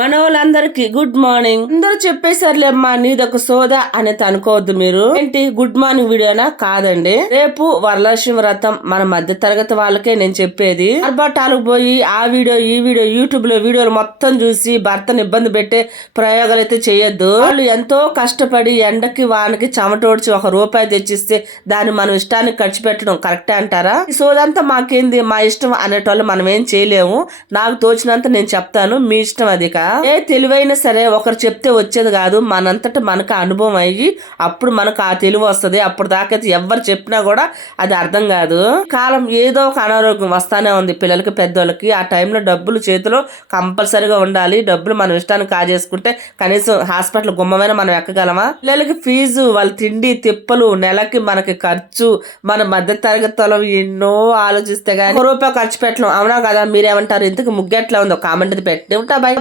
మనోళ్ళందరికి good morning. అందరూ చెప్పేసరిలేమ్మా నీదొక సోదా అనేది అనుకోవద్దు మీరు. ఏంటి గుడ్ మార్నింగ్ వీడియోనా? కాదండి. రేపు వరలక్ష్మి వ్రతం మన మధ్య తరగతి వాళ్ళకే నేను చెప్పేది. ఆర్భాటాలకు పోయి ఆ వీడియో ఈ వీడియో యూట్యూబ్ లో వీడియోలు మొత్తం చూసి భర్తను ఇబ్బంది పెట్టే ప్రయోగాలు అయితే చేయొద్దు. వాళ్ళు ఎంతో కష్టపడి ఎండకి వానకి చెమటోడ్చి ₹1 తెచ్చిస్తే దాన్ని మనం ఇష్టానికి ఖర్చు పెట్టడం కరెక్టే అంటారా? ఈ సోదంతా మాకేంది, మా ఇష్టం అనేటోళ్ళు మనం ఏం చేయలేము. నాకు తోచినంత నేను చెప్తాను, మీ ఇష్టం అది. ఏ తెలివైనా సరే ఒకరు చెప్తే వచ్చేది కాదు, మనంతట మనకు అనుభవం అయ్యి అప్పుడు మనకు ఆ తెలివి వస్తుంది. అప్పుడు దాకైతే ఎవరు చెప్పినా కూడా అది అర్థం కాదు. కాలం ఏదో ఒక అనారోగ్యం వస్తానే ఉంది పిల్లలకి పెద్దోళ్ళకి. ఆ టైంలో డబ్బులు చేతిలో కంపల్సరీగా ఉండాలి. డబ్బులు మనం ఇష్టానికి కాజేసుకుంటే కనీసం హాస్పిటల్ గుమ్మమైనా మనం ఎక్కగలమా? పిల్లలకి ఫీజు, వాళ్ళ తిండి తిప్పలు, నెలకి మనకి ఖర్చు, మన మధ్య తరగతిలో ఎన్నో ఆలోచిస్తే గానీ ₹1 ఖర్చు పెట్టడం అవునా కదా? మీరేమంటారు? ఇంతకు ముగ్గెట్లా ఉందో కామెంట్ పెట్టి ఉంటా. బై.